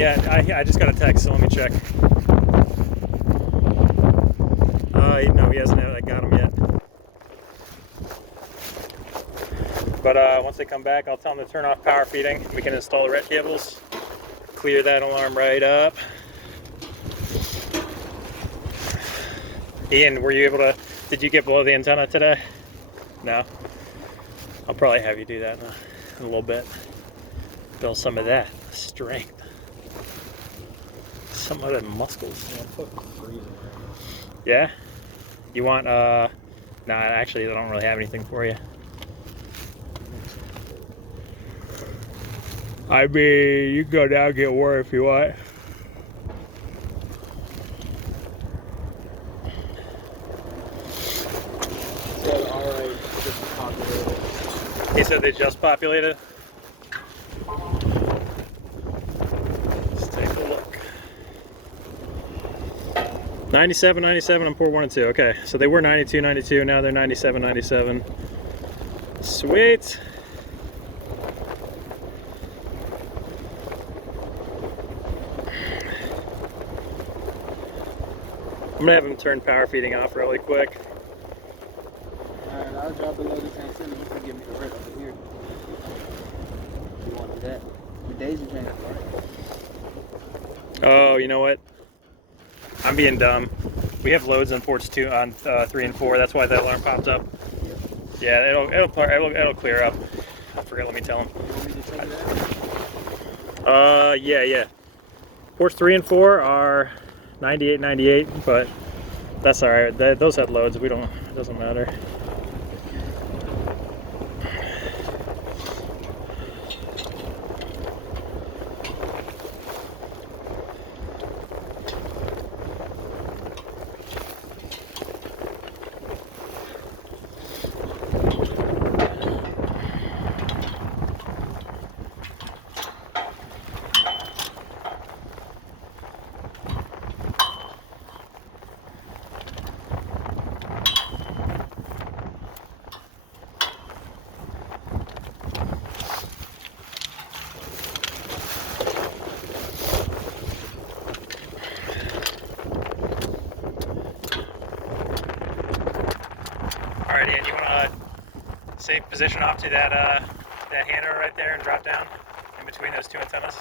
yet. I just got a text, so let me check. No, he hasn't got them yet. But once they come back, I'll tell them to turn off power feeding. We can install the red cables, clear that alarm right up. Ian, were you able to, did you get below the antenna today? No? I'll probably have you do that in a little bit. Build some of that strength. Some of the muscles. Yeah? You want, nah, actually I don't really have anything for you. I mean, you can go down and get water if you want. He said they just populated. Let's take a look. 97, 97 on port 1 and 2. Okay, so they were 92, 92. Now they're 97, 97. Sweet. I'm gonna have him turn power feeding off really quick. Alright, I'll drop below this antenna. You can give me the red over here. You want that? The daisy chain. Oh, you know what? I'm being dumb. We have loads on ports 2 on 3 and 4. That's why that alarm popped up. Yeah, it'll clear up. I forgot. Let me tell him. You want me to take that? Yeah. Ports 3 and 4 are 98, 98, but that's all right. Those had loads. We don't. It doesn't matter. Alright, Ian, you want to safe position off to that that handrail right there and drop down in between those two antennas?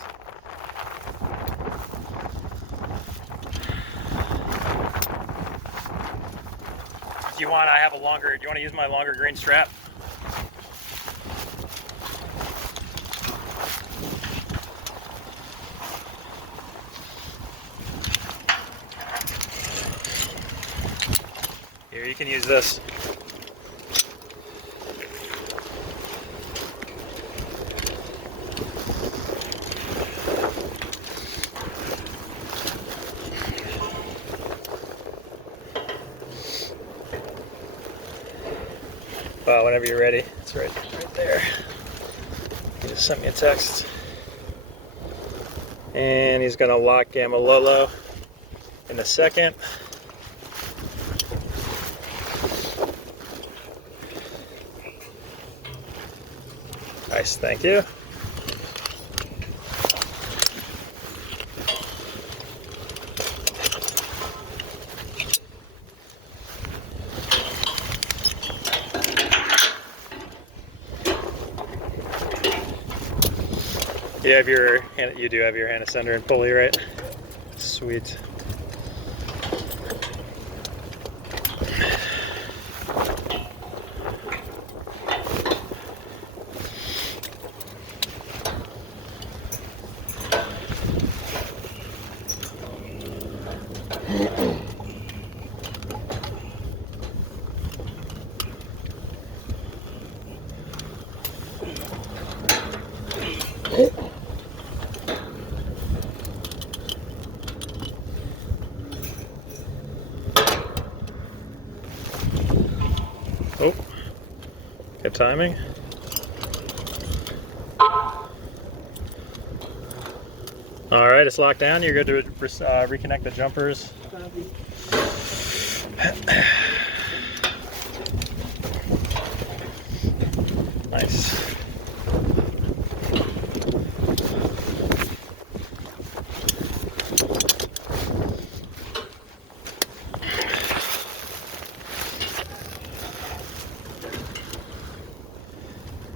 Do you want? I have a longer. Do you want to use my longer green strap? Here, you can use this. Whenever you're ready, it's right there. He just sent me a text. And he's gonna lock Gamma Lolo in a second. Nice, thank you. You do have your hand ascender and pulley, right? Sweet. Oh, good timing. All right, it's locked down. You're good to reconnect the jumpers. Nice.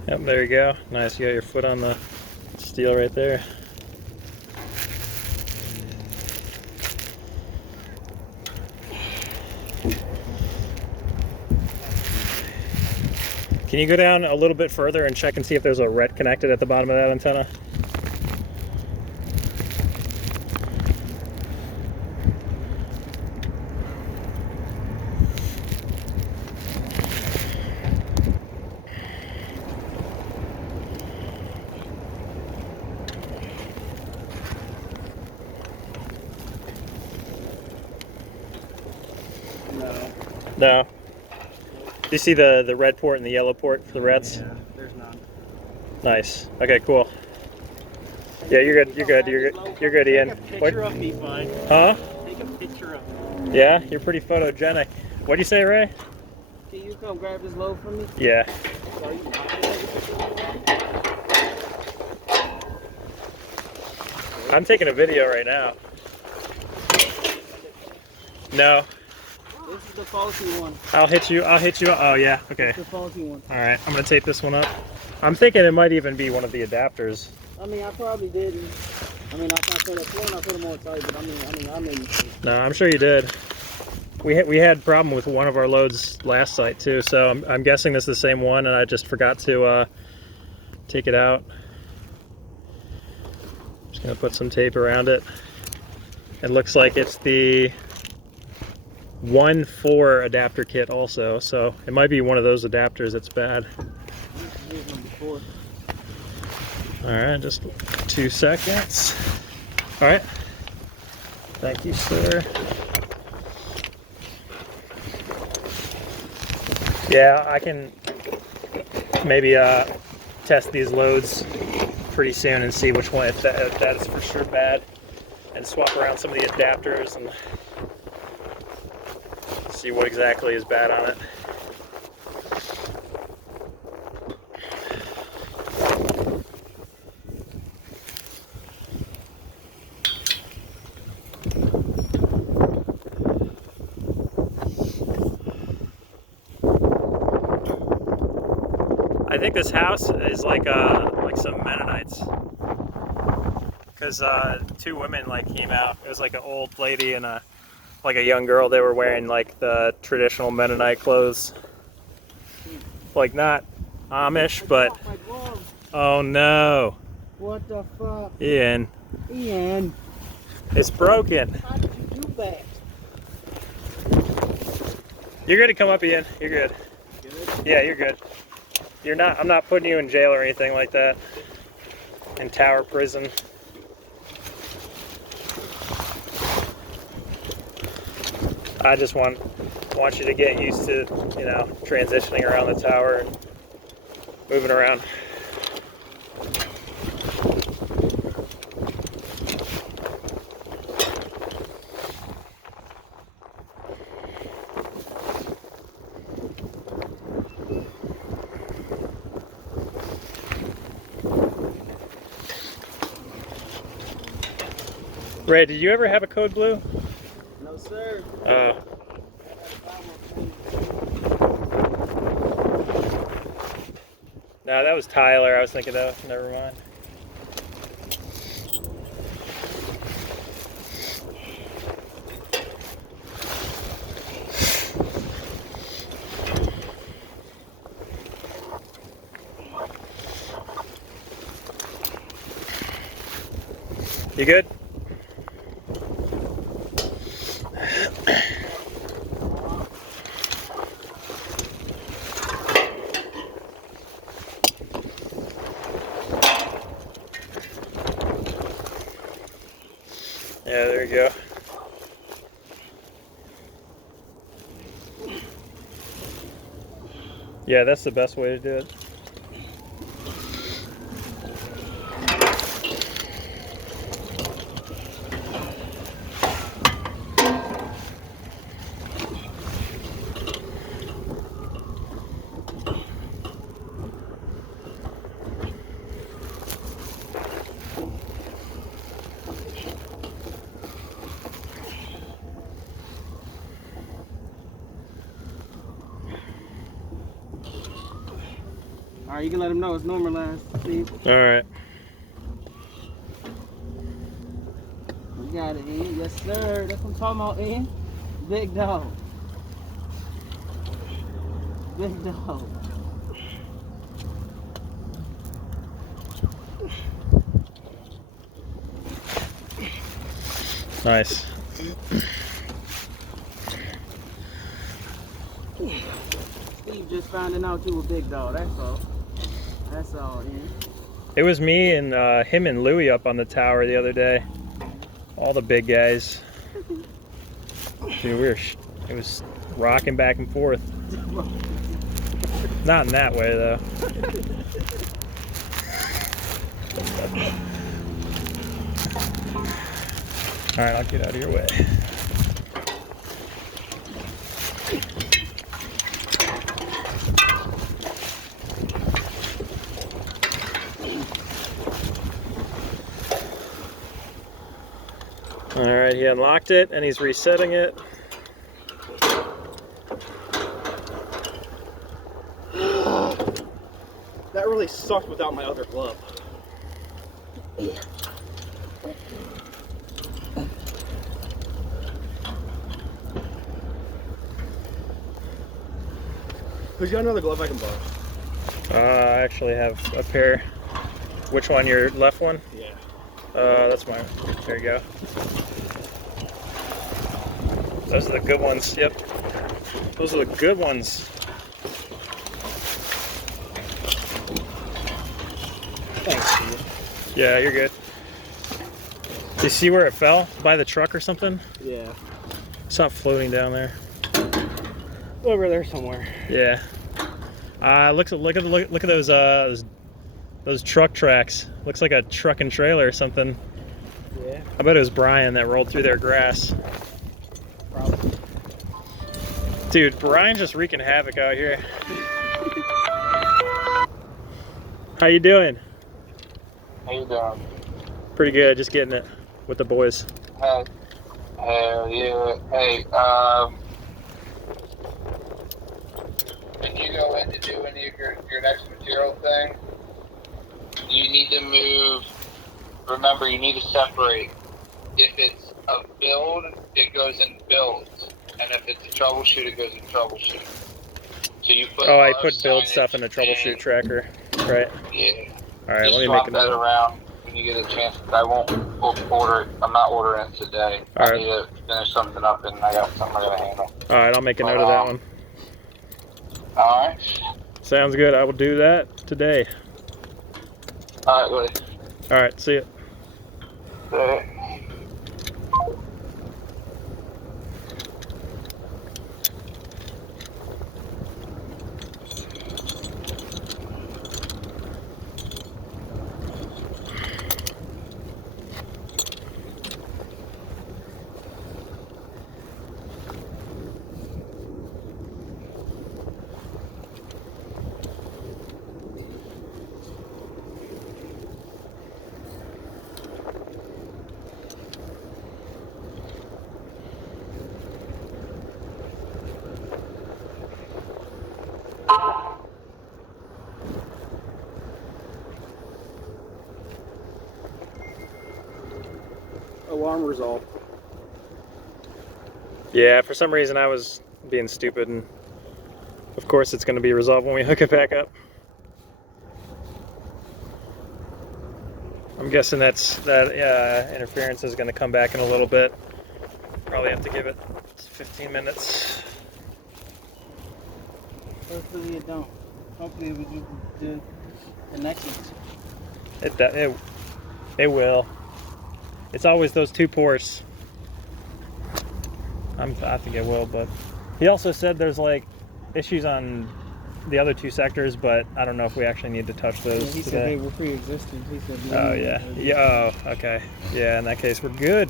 Yep, there you go. Nice, you got your foot on the steel right there. Can you go down a little bit further and check and see if there's a ret connected at the bottom of that antenna? No. No. Do you see the red port and the yellow port for the reds? Yeah, there's none. Nice. Okay, cool. Yeah, you're good. You're good. You're good. You're good, Ian. Take a picture of me, fine. Huh? Take a picture of me. Yeah, you're pretty photogenic. What'd you say, Ray? Can you come grab this load from me? Yeah. So you not gonna take a picture of me? I'm taking a video right now. No. This is the faulty one. I'll hit you. I'll hit you. Oh, yeah. Okay. It's the faulty one. All right. I'm going to tape this one up. I'm thinking it might even be one of the adapters. I mean, I probably didn't. I mean, I put up one, I put them on tight, but I mean. No, I'm sure you did. We had a problem with one of our loads last site too, so I'm guessing this is the same one, and I just forgot to take it out. Just gonna put some tape around it. It looks like it's the 1.4 adapter kit also, so it might be one of those adapters that's bad. All right, just 2 seconds. All right. Thank you, sir. Yeah, I can maybe test these loads pretty soon and see which one, if that is for sure bad, and swap around some of the adapters and see what exactly is bad on it. I think this house is like some Mennonites, because 2 women came out. It was like an old lady and a young girl. They were wearing like the traditional Mennonite clothes, like not Amish, but oh no! What the fuck? Ian, It's broken. How did you do that? You're good to come up, Ian. You're good. Yeah, you're good. You're not. I'm not putting you in jail or anything like that. In Tower Prison. I just want you to get used to, transitioning around the tower and moving around. Ray, did you ever have a code blue? No, sir. Oh. No, that was Tyler I was thinking of. Never mind. You good? Yeah, there you go. Yeah, that's the best way to do it. All right, you can let him know it's normalized, Steve. All right. You got it, Ian. Yes, sir. That's what I'm talking about, Ian. Big dog. Big dog. Nice. Steve just finding out you a big dog. That's all. That's all, Ian. It was me and him and Louie up on the tower the other day. All the big guys. Dude, it was rocking back and forth. Not in that way though. All right, I'll get out of your way. All right, he unlocked it and he's resetting it. That really sucked without my other glove. Who's got another glove I can borrow? I actually have a pair. Which one? Your left one? Yeah. That's mine. There you go. Those are the good ones. Yep. Those are the good ones. Thanks, Steve. Yeah, you're good. Do you see where it fell? By the truck or something? Yeah. It's not floating down there. Over there somewhere. Yeah. Look at those truck tracks. Looks like a truck and trailer or something. Yeah. I bet it was Brian that rolled through their grass. Probably. Dude, Brian's just wreaking havoc out here. How you doing? How you doing? Pretty good, just getting it with the boys. Hey, yeah. Hey, when you go in to do any of your next material thing, you need to move. Remember, you need to separate. If it's a build, it goes in builds, and if it's a troubleshoot, it goes in troubleshoot. So you put. Oh, I put build stuff in the troubleshoot tracker, right? Yeah. All right, Just let me swap make a that note. around when you get a chance. I won't order it. I'm not ordering it today. All I right. need to finish something up, and I got something I gotta handle. All right, I'll make a note of that one. All right. Sounds good. I will do that today. All right, buddy. All right, see ya. Alarm resolved. Yeah, for some reason I was being stupid, and of course it's going to be resolved when we hook it back up. I'm guessing that interference is going to come back in a little bit. Probably have to give it 15 minutes. Hopefully it don't. Hopefully it will do the connections. It will. It's always those two ports. I think it will, but he also said there's like issues on the other two sectors, but I don't know if we actually need to touch those Yeah, he today. said they were pre-existing. He said. Oh yeah. Yeah. Oh, okay. Yeah. In that case, we're good.